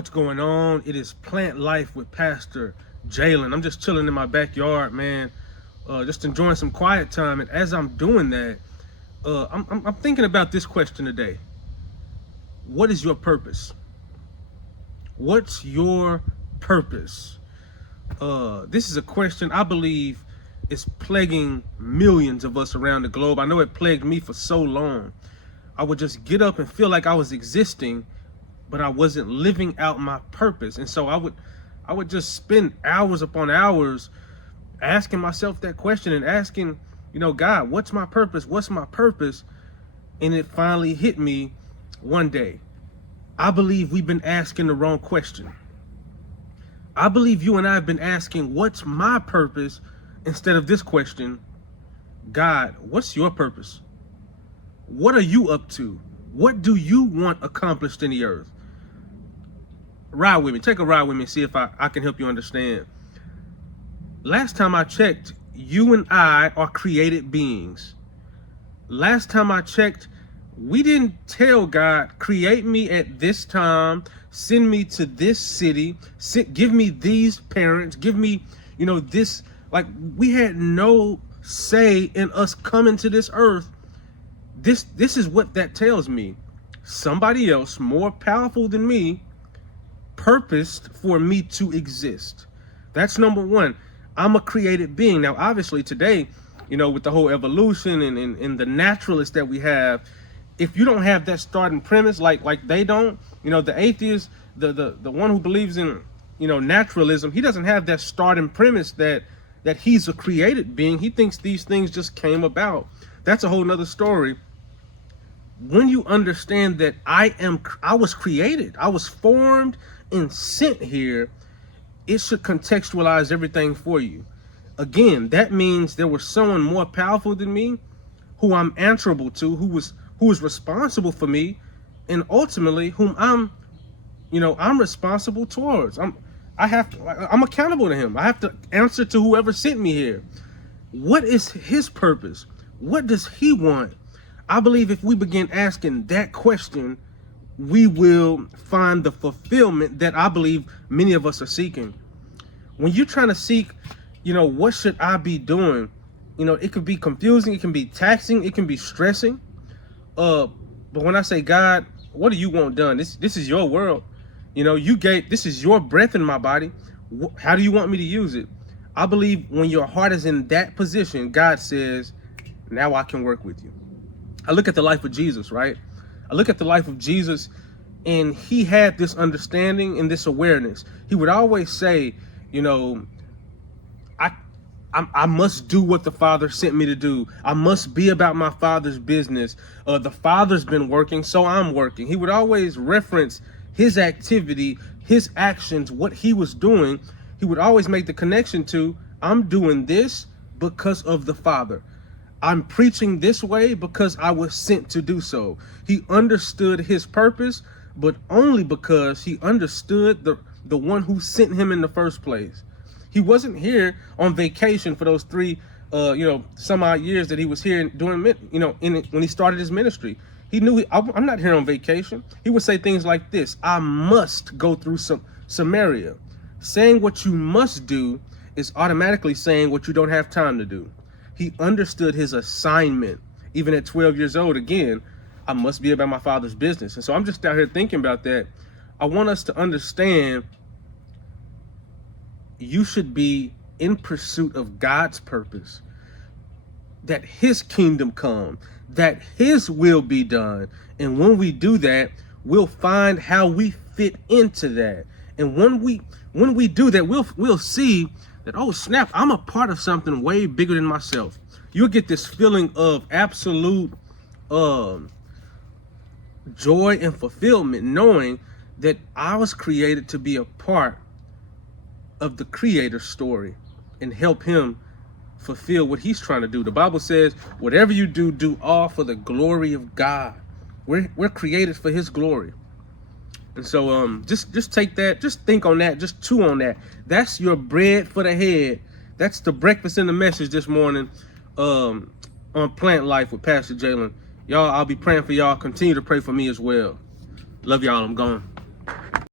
What's going on? It is Plant Life with Pastor Jalen. I'm just chilling in my backyard, man. Just enjoying some quiet time. And as I'm doing that, I'm thinking about this question today. What is your purpose? What's your purpose? This is a question I believe is plaguing millions of us around the globe. I know it plagued me for so long. I would just get up and feel like I was existing, but I wasn't living out my purpose. And so I would just spend hours upon hours asking myself that question and asking, God, what's my purpose? What's my purpose? And it finally hit me one day. I believe we've been asking the wrong question. I believe you and I have been asking, what's my purpose? Instead of this question, God, what's your purpose? What are you up to? What do you want accomplished in the earth? Ride with me. Take a ride with me and see if I can help you understand. Last time I checked, you and I are created beings. Last time I checked, we didn't tell God, create me at this time, send me to this city, give me these parents, give me, this. Like, we had no say in us coming to this earth. This is what that tells me. Somebody else more powerful than me purposed for me to exist. That's number one. I'm a created being. Now, obviously today, with the whole evolution and the naturalists that we have, if you don't have that starting premise, like they don't, the atheist, the one who believes in, naturalism, he doesn't have that starting premise that he's a created being. He thinks these things just came about. That's a whole nother story. When you understand that I was created, I was formed and sent here, it should contextualize everything for you. Again, that means there was someone more powerful than me who I'm answerable to, who was responsible for me, and ultimately whom I'm responsible towards. I'm accountable to him. I have to answer to whoever sent me here. What is his purpose? What does he want? I believe if we begin asking that question, we will find the fulfillment that I believe many of us are seeking. When you're trying to seek, what should I be doing? It could be confusing, it can be taxing, it can be stressing. But when I say, God, what do you want done? This is your world. This is your breath in my body. How do you want me to use it? I believe when your heart is in that position, God says, now I can work with you. I look at the life of Jesus, right? I look at the life of Jesus, and he had this understanding and this awareness. He would always say, I must do what the Father sent me to do. I must be about my Father's business. The Father's been working, so I'm working. He would always reference his activity, his actions, what he was doing. He would always make the connection to, I'm doing this because of the Father. I'm preaching this way because I was sent to do so. He understood his purpose, but only because he understood the one who sent him in the first place. He wasn't here on vacation for those 3 some odd years that he was here doing, when he started his ministry. He knew I'm not here on vacation. He would say things like this: I must go through Samaria. Saying what you must do is automatically saying what you don't have time to do. He understood his assignment. Even at 12 years old, again, I must be about my Father's business. And so I'm just out here thinking about that. I want us to understand you should be in pursuit of God's purpose, that his kingdom come, that his will be done. And when we do that, we'll find how we fit into that. And when we do that, we'll see that, oh snap, I'm a part of something way bigger than myself. You'll get this feeling of absolute joy and fulfillment, knowing that I was created to be a part of the Creator's story and help him fulfill what he's trying to do. The Bible says, whatever you do, do all for the glory of God. We're created for his glory. And so just take that, just think on that, just chew on that. That's your bread for the head. That's the breakfast in the message this morning on Plant Life with Pastor Jalen. Y'all, I'll be praying for y'all. Continue to pray for me as well. Love y'all. I'm gone.